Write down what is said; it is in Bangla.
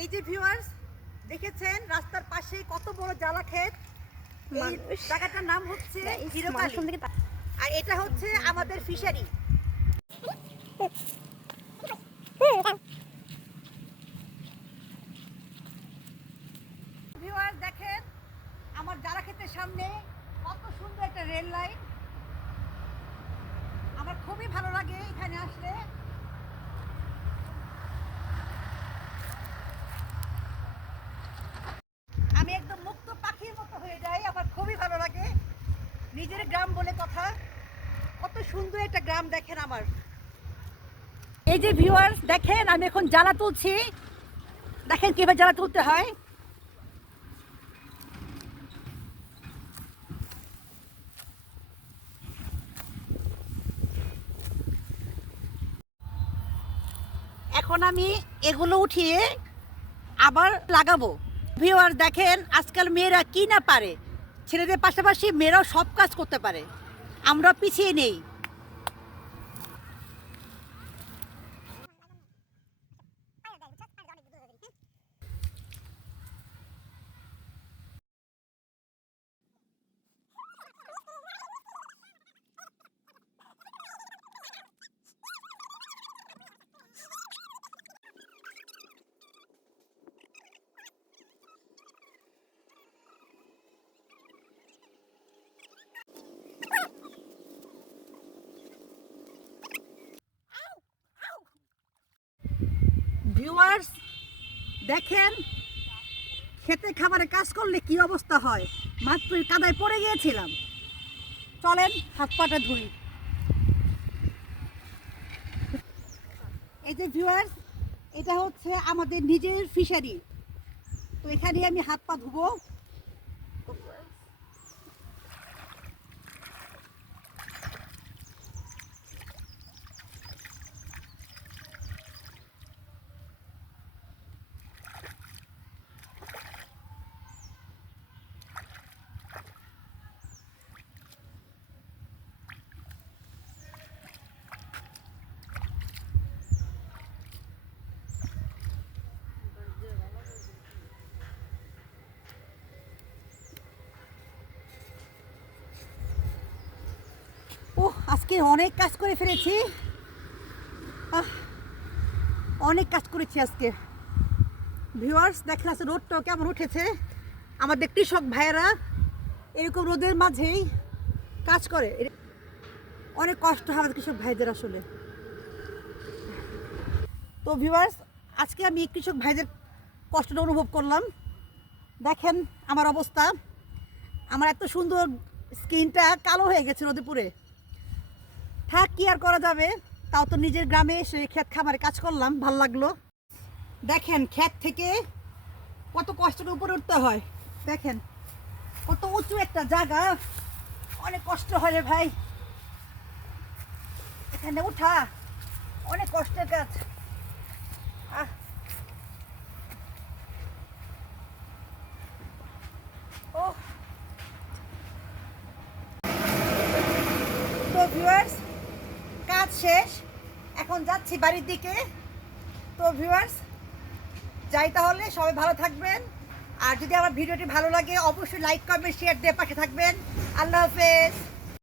এই যে ভিউয়ার্স দেখেছেন রাস্তার পাশে কত বড় জালা ক্ষেত। এই জায়গাটার নাম হচ্ছে হিরোকালি আর এটা হচ্ছে আমাদের ফিশারি। ভিউয়ার্স দেখেন আমার জালা ক্ষেতের সামনে কত সুন্দর একটা রেল লাইন। আমার খুবই ভালো লাগে এখানে আসলে। আমি একদম মুক্ত পাখির মতো হয়ে যাই, আমার খুবই ভালো লাগে। নিজের গ্রাম বলে কথা, কত সুন্দর একটা গ্রাম দেখেন আমার। এই যে ভিউয়ার্স দেখেন আমি এখন জ্বালা তুলছি, দেখেন কিভাবে জ্বালা তুলতে হয়। এখন আমি এগুলো উঠিয়ে আবার লাগাবো। ভিউয়ার্স দেখেন আজকাল মেয়েরা কি না পারে, ছেলেদের পাশাপাশি মেয়েরাও সব কাজ করতে পারে, আমরা পিছিয়ে নেই। ভিউয়ার্স দেখেন খেতে খাবারে কাজ করলে কি অবস্থা হয়, মাত্র কাদায় পড়ে গিয়েছিলাম। চলেন হাত পাটা ধুই। এই যে ভিউয়ার্স এটা হচ্ছে আমাদের নিজের ফিশারি, তো এখানে আমি হাত পা ধুবো। আজকে অনেক কাজ করে ফেলেছি, অনেক কাজ করেছি আজকে। ভিউয়ার্স দেখেন আজকে রোদটাও কেমন উঠেছে। আমাদের কৃষক ভাইয়েরা এরকম রোদের মাঝেই কাজ করে, অনেক কষ্ট হয় আমাদের কৃষক ভাইদের আসলে। তো ভিউয়ার্স আজকে আমি কৃষক ভাইদের কষ্টটা অনুভব করলাম। দেখেন আমার অবস্থা, আমার এত সুন্দর স্কিনটা কালো হয়ে গেছে রোদে পুড়ে। থাক কি আর করা যাবে, তাও তো নিজের গ্রামে এসে ক্ষেত খামারে কাজ করলাম, ভাল লাগলো। দেখেন ক্ষেত থেকে কত কষ্টের উপরে উঠতে হয়, দেখেন কত উঁচু একটা জায়গা, অনেক কষ্ট হয় রে ভাই, এখানে উঠা অনেক কষ্টের কাজ। তো ভিউয়ার্স কাজ শেষ, এখন যাচ্ছি বাড়ির দিকে। তো ভিউয়ার্স যাই তাহলে, সবাই ভালো থাকবেন। আর যদি আমার ভিডিওটি ভালো লাগে অবশ্যই লাইক কমেন্ট শেয়ার দিয়ে পাশে থাকবেন। আল্লাহ হাফেজ।